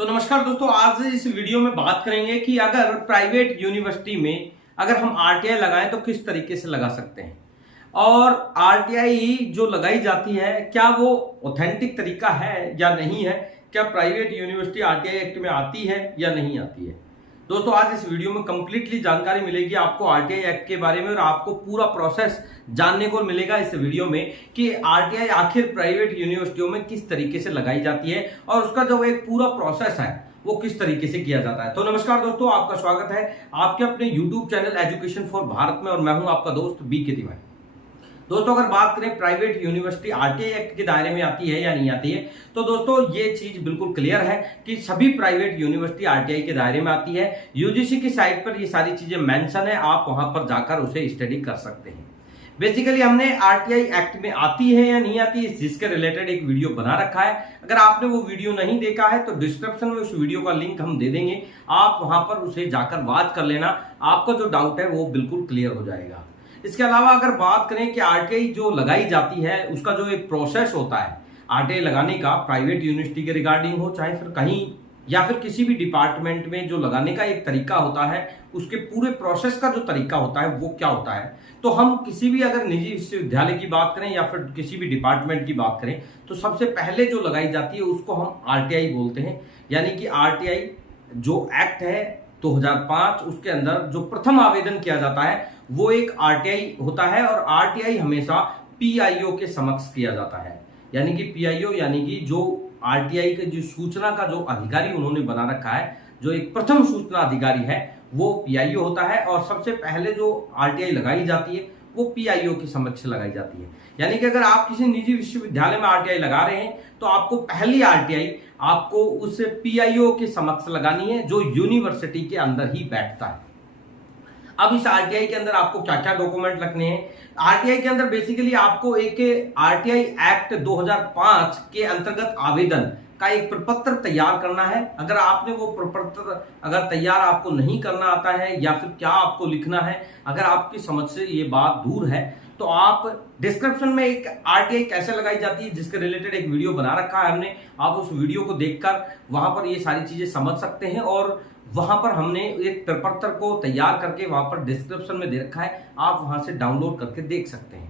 तो नमस्कार दोस्तों, आज इस वीडियो में बात करेंगे कि अगर प्राइवेट यूनिवर्सिटी में अगर हम आरटीआई लगाएं तो किस तरीके से लगा सकते हैं, और आरटीआई जो लगाई जाती है क्या वो ऑथेंटिक तरीका है या नहीं है, क्या प्राइवेट यूनिवर्सिटी आरटीआई एक्ट में आती है या नहीं आती है। दोस्तों, आज इस वीडियो में कंप्लीटली जानकारी मिलेगी आपको आरटीआई एक्ट के बारे में, और आपको पूरा प्रोसेस जानने को मिलेगा इस वीडियो में कि आरटीआई आखिर प्राइवेट यूनिवर्सिटियों में किस तरीके से लगाई जाती है और उसका जो एक पूरा प्रोसेस है वो किस तरीके से किया जाता है। तो नमस्कार दोस्तों, आपका स्वागत है आपके अपने YouTube channel education for Bharat में, और मैं हूं आपका दोस्त बीके तिवारी। दोस्तों, अगर बात करें प्राइवेट यूनिवर्सिटी आरटीआई एक्ट के दायरे में आती है या नहीं आती है, तो दोस्तों ये चीज बिल्कुल क्लियर है कि सभी प्राइवेट यूनिवर्सिटी आरटीआई के दायरे में आती है। यूजीसी की साइट पर ये सारी चीजें मेंशन है, आप वहां पर जाकर उसे स्टडी कर सकते हैं। बेसिकली हमने आरटीआई एक्ट में आती है या नहीं आती है जिसके रिलेटेड एक वीडियो बना रखा है। अगर आपने वो वीडियो नहीं देखा है तो डिस्क्रिप्शन में उस वीडियो का लिंक हम दे देंगे, आप वहां पर उसे जाकर बात कर लेना, आपका जो डाउट है वो बिल्कुल क्लियर हो जाएगा। इसके अलावा अगर बात करें कि आरटीआई जो लगाई जाती है उसका जो एक प्रोसेस होता है आरटीआई लगाने का, प्राइवेट यूनिवर्सिटी के रिगार्डिंग हो चाहे फिर कहीं या फिर किसी भी डिपार्टमेंट में जो लगाने का एक तरीका होता है, उसके पूरे प्रोसेस का जो तरीका होता है वो क्या होता है। तो हम किसी भी अगर निजी विश्वविद्यालय की बात करें या फिर किसी भी डिपार्टमेंट की बात करें तो सबसे पहले जो लगाई जाती है उसको हम आरटीआई बोलते हैं। यानी कि आरटीआई जो एक्ट है 2005 उसके अंदर जो प्रथम आवेदन किया जाता है वो एक आरटीआई होता है, और आरटीआई हमेशा पीआईओ के समक्ष किया जाता है। यानी कि पीआईओ यानी कि जो आरटीआई के जो सूचना का जो अधिकारी उन्होंने बना रखा है, जो एक प्रथम सूचना अधिकारी है वो पीआईओ होता है, और सबसे पहले जो आरटीआई लगाई जाती है वो पीआईओ के समक्ष लगाई जाती है। यानी कि अगर आप किसी निजी विश्वविद्यालय में आरटीआई लगा रहे हैं तो आपको पहली आरटीआई आपको उस पीआईओ के समक्ष लगानी है जो यूनिवर्सिटी के अंदर ही बैठता है। अब इस आरटीआई के अंदर आपको क्या क्या डॉक्यूमेंट रखने हैं। आरटीआई के अंदर बेसिकली आपको एक आरटीआई एक्ट 2005 के अंतर्गत आवेदन का एक प्रपत्र तैयार करना है। अगर आपने वो प्रपत्र अगर तैयार आपको नहीं करना आता है या फिर क्या आपको लिखना है, अगर आपकी समझ से ये बात दूर है तो आप डिस्क्रिप्शन में एक आरटीआई कैसे लगाई जाती है जिसके रिलेटेड एक वीडियो बना रखा है हमने, आप उस वीडियो को देखकर वहां पर ये सारी चीजें समझ सकते हैं। और वहां पर हमने एक प्रपत्र को तैयार करके वहां पर डिस्क्रिप्शन में दे रखा है, आप वहां से डाउनलोड करके देख सकते हैं।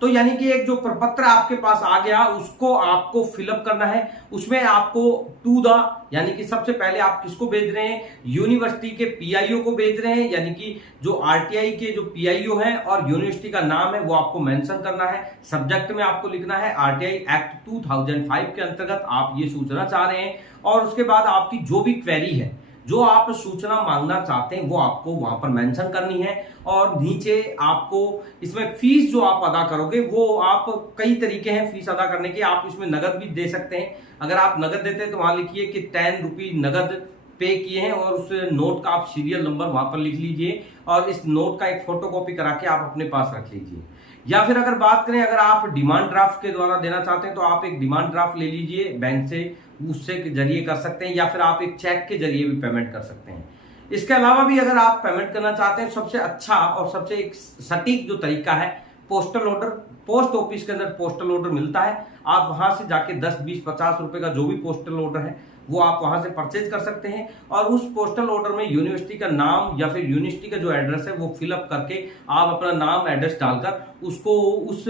तो यानी कि एक जो प्रपत्र आपके पास आ गया उसको आपको फिलअप करना है। उसमें आपको टू द यानी कि सबसे पहले आप किसको भेज रहे हैं, यूनिवर्सिटी के पीआईओ को भेज रहे हैं। यानी कि जो आरटीआई के जो पीआईओ है और यूनिवर्सिटी का नाम है वो आपको मेंशन करना है। सब्जेक्ट में आपको लिखना है आरटीआई एक्ट 2005 के अंतर्गत आप ये सूचना चाह रहे हैं, और उसके बाद आपकी जो भी क्वेरी है, जो आप सूचना मांगना चाहते हैं वो आपको वहां पर मेंशन करनी है। और नीचे आपको इसमें फीस जो आप अदा करोगे वो आप कई तरीके हैं फीस अदा करने के, आप इसमें नगद भी दे सकते हैं। अगर आप नगद देते हैं तो वहां लिखिए कि 10 रुपये नगद पे किए हैं, और उस नोट का आप सीरियल नंबर वहां पर लिख लीजिए, और इस नोट का एक फोटोकॉपी करा के आप अपने पास रख लीजिए। या फिर अगर बात करें, अगर आप डिमांड ड्राफ्ट के द्वारा देना चाहते हैं तो आप एक डिमांड ड्राफ्ट ले लीजिए बैंक से, उससे के जरिए कर सकते हैं, या फिर आप एक चेक के जरिए भी पेमेंट कर सकते हैं। इसके अलावा भी अगर आप पेमेंट करना चाहते हैं, सबसे अच्छा और सबसे एक सटीक जो तरीका है पोस्टल ऑर्डर, पोस्ट ऑफिस के अंदर पोस्टल ऑर्डर मिलता है, आप वहां से जाके 10, 20, 50 रुपए का जो भी पोस्टल ऑर्डर है वो आप वहां से परचेज कर सकते हैं, और उस पोस्टल ऑर्डर में यूनिवर्सिटी का नाम या फिर यूनिवर्सिटी का जो एड्रेस है वो फिलअप करके आप अपना नाम एड्रेस डालकर उसको उस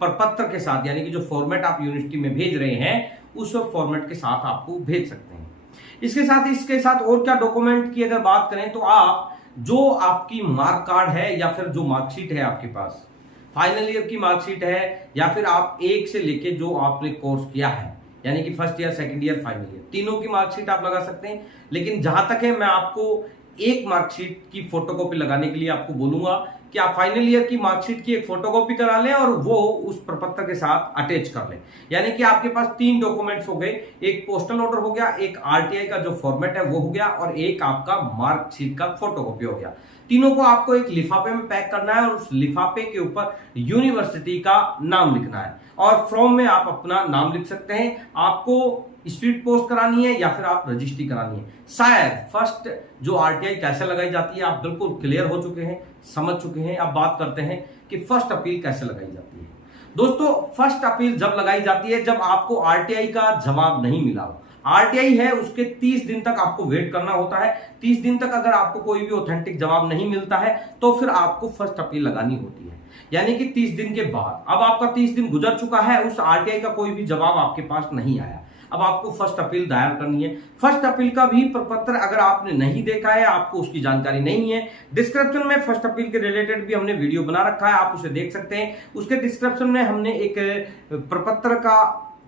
प्रपत्र के साथ, यानी कि जो फॉर्मेट आप यूनिवर्सिटी में भेज रहे हैं उस फॉर्मेट के साथ आपको भेज सकते हैं। इसके साथ और क्या डॉक्यूमेंट की अगर बात करें तो आप जो आपकी मार्क कार्ड है या फिर जो मार्कशीट है आपके पास, फाइनल ईयर की मार्कशीट है, या फिर आप एक से लेके जो आपने कोर्स किया है यानी कि first year, second year, final year, तीनों की मार्कशीट आप लगा सकते हैं। लेकिन जहां तक है मैं आपको एक मार्कशीट की फोटोकॉपी लगाने के लिए आपको बोलूंगा कि आप फाइनल ईयर की मार्कशीट की एक फोटोकॉपी करा लें और वो उस प्रपत्र के साथ अटैच कर लें। यानी कि आपके पास 3 डॉक्यूमेंट्स हो गए, एक पोस्टल ऑर्डर हो गया, एक आरटीआई का जो फॉर्मेट है वो हो गया, और एक आपका मार्कशीट का फोटोकॉपी हो गया। तीनों को आपको एक लिफाफे में पैक करना है, और उस लिफाफे के ऊपर यूनिवर्सिटी का नाम लिखना है, और फॉर्म में आप अपना नाम लिख सकते हैं। आपको स्पीड पोस्ट करानी है या फिर आप रजिस्ट्री करानी है। शायद फर्स्ट जो आरटीआई कैसे लगाई जाती है आप बिल्कुल क्लियर हो चुके हैं, समझ चुके हैं। अब बात करते हैं कि फर्स्ट अपील कैसे लगाई जाती है। दोस्तों, फर्स्ट अपील जब लगाई जाती है जब आपको आरटीआई का जवाब नहीं मिला हो, आरटीआई है उसके 30 दिन तक आपको वेट करना होता है। 30 दिन तक अगर आपको कोई भी ऑथेंटिक जवाब नहीं मिलता है तो फिर आपको फर्स्ट अपील लगानी होती है, यानी कि 30 दिन के बाद। अब आपका 30 दिन गुजर चुका है, उस आरटीआई का कोई भी जवाब आपके पास नहीं आया, अब आपको फर्स्ट अपील दायर करनी है। फर्स्ट अपील का भी प्रपत्र अगर आपने नहीं देखा है, आपको उसकी जानकारी नहीं है, डिस्क्रिप्शन में फर्स्ट अपील के रिलेटेड भी हमने वीडियो बना रखा है, आप उसे देख सकते हैं। उसके डिस्क्रिप्शन में हमने एक प्रपत्र का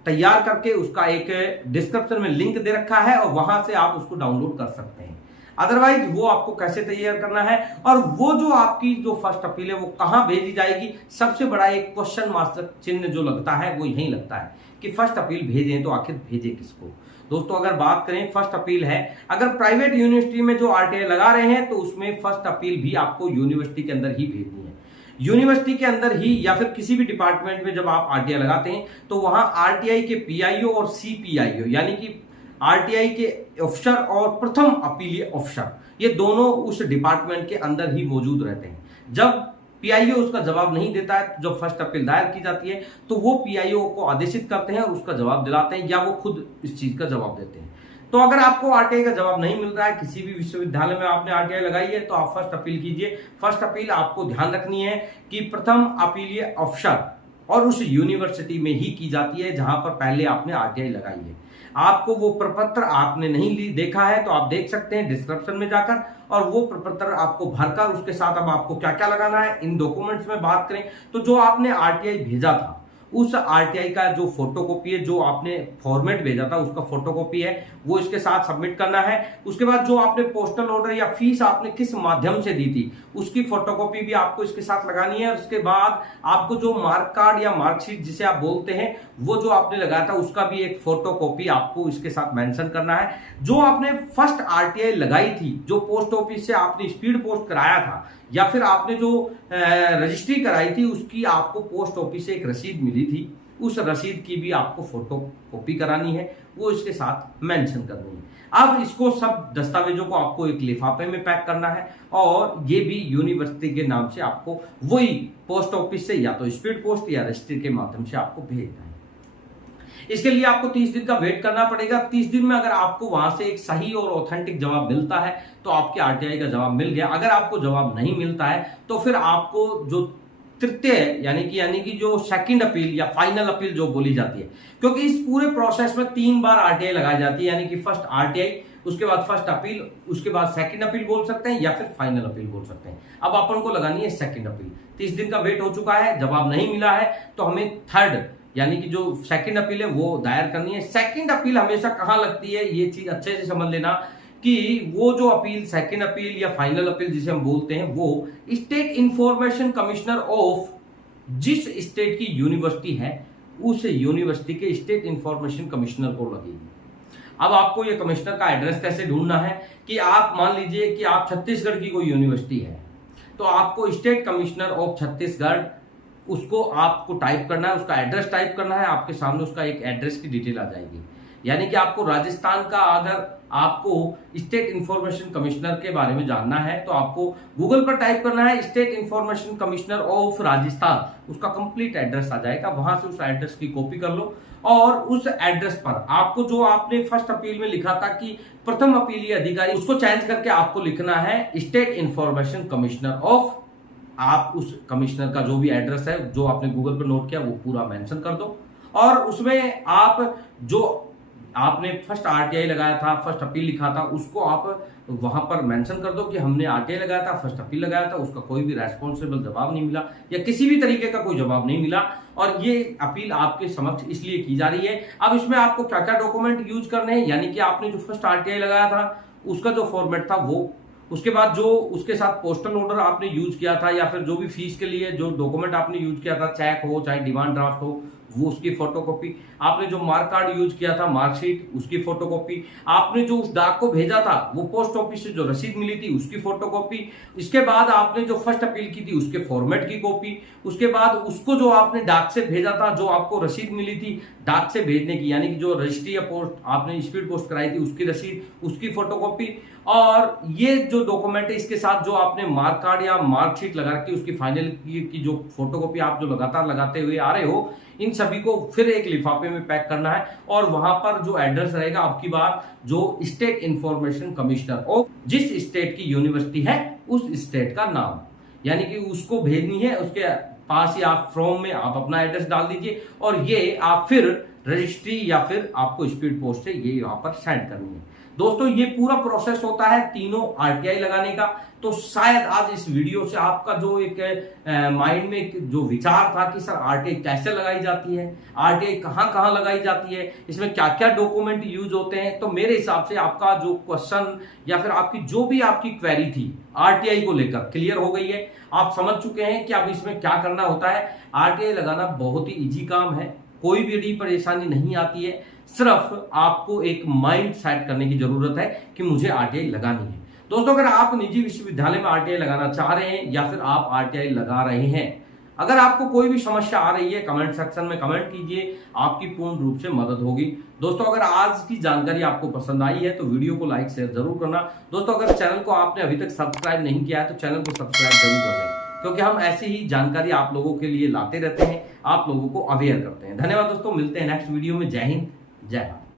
तैयार करके उसका एक डिस्क्रिप्शन में लिंक दे रखा है और वहां से आप उसको डाउनलोड कर सकते हैं। अदरवाइज वो आपको कैसे तैयार करना है और वो जो आपकी जो फर्स्ट अपील है वो कहां भेजी जाएगी, सबसे बड़ा एक क्वेश्चन मार्क चिन्ह जो लगता है वो यही लगता है कि फर्स्ट अपील भेजें तो आखिर भेजे किसको। दोस्तों अगर बात करें फर्स्ट अपील है, अगर प्राइवेट यूनिवर्सिटी में जो आरटीआई लगा रहे हैं तो उसमें फर्स्ट अपील भी आपको यूनिवर्सिटी के अंदर ही भेजनी है। यूनिवर्सिटी के अंदर ही या फिर किसी भी डिपार्टमेंट में जब आप आरटीआई लगाते हैं तो वहां आरटीआई के पीआईओ और सीपीआईओ यानी कि आरटीआई के ऑफिसर और प्रथम अपीलीय ऑफिसर, ये दोनों उस डिपार्टमेंट के अंदर ही मौजूद रहते हैं। जब पीआईओ उसका जवाब नहीं देता है, जब फर्स्ट अपील दायर की जाती है तो वो पीआईओ को आदेशित करते हैं और उसका जवाब दिलाते हैं या वो खुद इस चीज का जवाब देते हैं। तो अगर आपको आरटीआई का जवाब नहीं मिल रहा है, किसी भी विश्वविद्यालय में आपने आरटीआई लगाई है, तो आप फर्स्ट अपील कीजिए। फर्स्ट अपील आपको ध्यान रखनी है कि प्रथम अपीलीय अफसर और उस यूनिवर्सिटी में ही की जाती है जहां पर पहले आपने आरटीआई लगाई है। आपको वो प्रपत्र आपने नहीं देखा है तो आप देख सकते हैं डिस्क्रिप्शन में जाकर, और वो प्रपत्र आपको भरकर उसके साथ अब आपको क्या क्या लगाना है इन डॉक्यूमेंट्स में बात करें तो जो आपने आरटीआई भेजा था उस आरटीआई का जो फोटोकॉपी है, जो आपने फॉर्मेट भेजा था उसका फोटोकॉपी है, वो इसके साथ सबमिट करना है। उसके बाद जो आपने पोस्टल ऑर्डर या फीस आपने किस माध्यम से दी थी उसकी फोटोकॉपी भी आपको इसके साथ लगानी है। और उसके बाद आपको जो मार्क कार्ड या मार्कशीट जिसे आप बोलते हैं वो जो आपने लगाया था उसका भी एक फोटोकॉपी आपको इसके साथ मेंशन करना है। जो आपने फर्स्ट आरटीआई लगाई थी, जो पोस्ट ऑफिस से आपने स्पीड पोस्ट कराया था या फिर आपने जो रजिस्ट्री कराई थी उसकी आपको पोस्ट ऑफिस से एक रसीद मिली थी, उस रसीद की भी आपको फोटो कॉपी करानी है, वो इसके साथ मेंशन करनी है। अब इसको सब दस्तावेजों को आपको एक लिफाफे में पैक करना है और ये भी यूनिवर्सिटी के नाम से आपको वही पोस्ट ऑफिस से या तो स्पीड पोस्ट या रजिस्ट्री के माध्यम से आपको भेजना है। इसके लिए आपको 30 दिन का वेट करना पड़ेगा। 30 दिन में अगर आपको वहां से एक सही और ऑथेंटिक जवाब मिलता है तो आपके आरटीआई का जवाब मिल गया। अगर आपको जवाब नहीं मिलता है तो फिर आपको जो तृतीय यानी कि जो सेकंड अपील या फाइनल अपील जो बोली जाती है, क्योंकि इस पूरे प्रोसेस में 3 बार आरटीआई लगाई जाती है, यानी कि फर्स्ट आरटीआई, उसके बाद फर्स्ट अपील, उसके बाद सेकंड अपील बोल सकते हैं या फिर फाइनल अपील बोल सकते हैं। अब अपन को लगानी है सेकंड अपील। 30 दिन का वेट हो चुका है, जवाब नहीं मिला है तो हमें थर्ड यानी कि जो सेकंड अपील है वो दायर करनी है। सेकंड अपील हमेशा कहां लगती है ये चीज अच्छे से समझ लेना कि वो जो अपील सेकंड अपील या फाइनल अपील जिसे हम बोलते हैं वो स्टेट इंफॉर्मेशन कमिश्नर ऑफ जिस स्टेट की यूनिवर्सिटी है उस यूनिवर्सिटी के स्टेट इंफॉर्मेशन कमिश्नर को लगेगी। अब आपको ये कमिश्नर का एड्रेस कैसे ढूंढना है कि आप मान लीजिए कि आप छत्तीसगढ़ की कोई यूनिवर्सिटी है तो आपको स्टेट कमिश्नर ऑफ छत्तीसगढ़ उसको आपको टाइप करना है, उसका एड्रेस टाइप करना है, आपके सामने उसका एक एड्रेस की डिटेल आ जाएगी। यानी कि आपको राजस्थान का अगर आपको स्टेट इंफॉर्मेशन कमिश्नर के बारे में जानना है तो आपको गूगल पर टाइप करना है state information commissioner of Rajasthan, उसका कंप्लीट एड्रेस आ जाएगा। वहां से उस एड्रेस की कॉपी कर लो और उस एड्रेस पर आपको जो आपने फर्स्ट अपील में लिखा था कि प्रथम अपीलीय अधिकारी, उसको चेंज करके आपको लिखना है स्टेट इंफॉर्मेशन कमिश्नर ऑफ। आप उस कमिश्नर का जो भी एड्रेस है जो आपने गूगल पर नोट किया वो पूरा मेंशन कर दो और उसमें आप जो आपने फर्स्ट आरटीआई लगाया था, फर्स्ट अपील लिखा था, उसको आप वहां पर मेंशन कर दो कि हमने आरटीआई लगाया था, फर्स्ट अपील लगाया था, उसका कोई भी रेस्पॉन्सिबल जवाब नहीं मिला या किसी भी तरीके का कोई जवाब नहीं मिला और ये अपील आपके समक्ष इसलिए की जा रही है। अब इसमें आपको क्या क्या डॉक्यूमेंट यूज करने हैं, यानी कि आपने जो फर्स्ट आरटीआई लगाया था उसका जो फॉर्मेट था वो, उसके बाद जो उसके साथ पोस्टल ऑर्डर आपने यूज किया था या फिर जो भी फीस के लिए जो डॉक्यूमेंट आपने यूज किया था, चेक हो चाहे डिमांड ड्राफ्ट हो, वो उसकी फोटोकॉपी, आपने जो मार्क कार्ड यूज किया था मार्कशीट उसकी फोटोकॉपी, आपने जो उस डाक को भेजा था वो पोस्ट ऑफिस से जो रसीद मिली थी उसकी फोटोकॉपी, इसके बाद आपने जो फर्स्ट अपील की थी उसके फॉर्मेट की कॉपी, उसके बाद उसको जो आपने डाक से भेजा था, जो आपको रसीद मिली थी डाक से भेजने की, यानी कि जो रजिस्ट्री या पोस्ट आपने स्पीड पोस्ट कराई थी उसकी रसीद, उसकी फोटोकॉपी, और ये जो डॉक्यूमेंट है इसके साथ जो आपने मार्क कार्ड या मार्कशीट लगा रखी उसकी फाइनल की जो फोटोकॉपी आप जो लगातार लगाते हुए आ रहे हो, इन सभी को फिर एक लिफाफे में पैक करना है और वहां पर जो एड्रेस रहेगा आपकी बात जो स्टेट इंफॉर्मेशन कमिश्नर ऑफ जिस स्टेट की यूनिवर्सिटी है उस स्टेट का नाम, यानी कि उसको भेजनी है। उसके पास ही आप फॉर्म में आप अपना एड्रेस डाल दीजिए और ये आप फिर रजिस्ट्री या फिर आपको स्पीड पोस्ट से ये यहाँ पर सेंड करनी है। दोस्तों ये पूरा प्रोसेस होता है तीनों आरटीआई लगाने का। तो शायद आज इस वीडियो से आपका जो एक माइंड में एक जो विचार था कि सर आरटीआई कैसे लगाई जाती है, आरटीआई कहाँ कहाँ लगाई जाती है, इसमें क्या क्या डॉक्यूमेंट यूज होते हैं, तो मेरे हिसाब से आपका जो क्वेश्चन या फिर आपकी जो भी आपकी क्वेरी थी आरटीआई को लेकर क्लियर हो गई है। आप समझ चुके हैं कि अब इसमें क्या करना होता है। आरटीआई लगाना बहुत ही इजी काम है, कोई भी बड़ी परेशानी नहीं आती है। सिर्फ आपको एक माइंड सेट करने की जरूरत है कि मुझे आरटीआई लगानी है। दोस्तों अगर आप निजी विश्वविद्यालय में आरटीआई लगाना चाह रहे हैं या फिर आप आरटीआई लगा रहे हैं, अगर आपको कोई भी समस्या आ रही है कमेंट सेक्शन में कमेंट कीजिए, आपकी पूर्ण रूप से मदद होगी। दोस्तों अगर आज की जानकारी आपको पसंद आई है तो वीडियो को लाइक शेयर जरूर करना। दोस्तों अगर चैनल को आपने अभी तक सब्सक्राइब नहीं किया है तो चैनल को सब्सक्राइब जरूर कर लें, क्योंकि हम ऐसी ही जानकारी आप लोगों के लिए लाते रहते हैं, आप लोगों को अवेयर करते हैं। धन्यवाद दोस्तों, मिलते हैं नेक्स्ट वीडियो में। जय हिंद, जय भारत।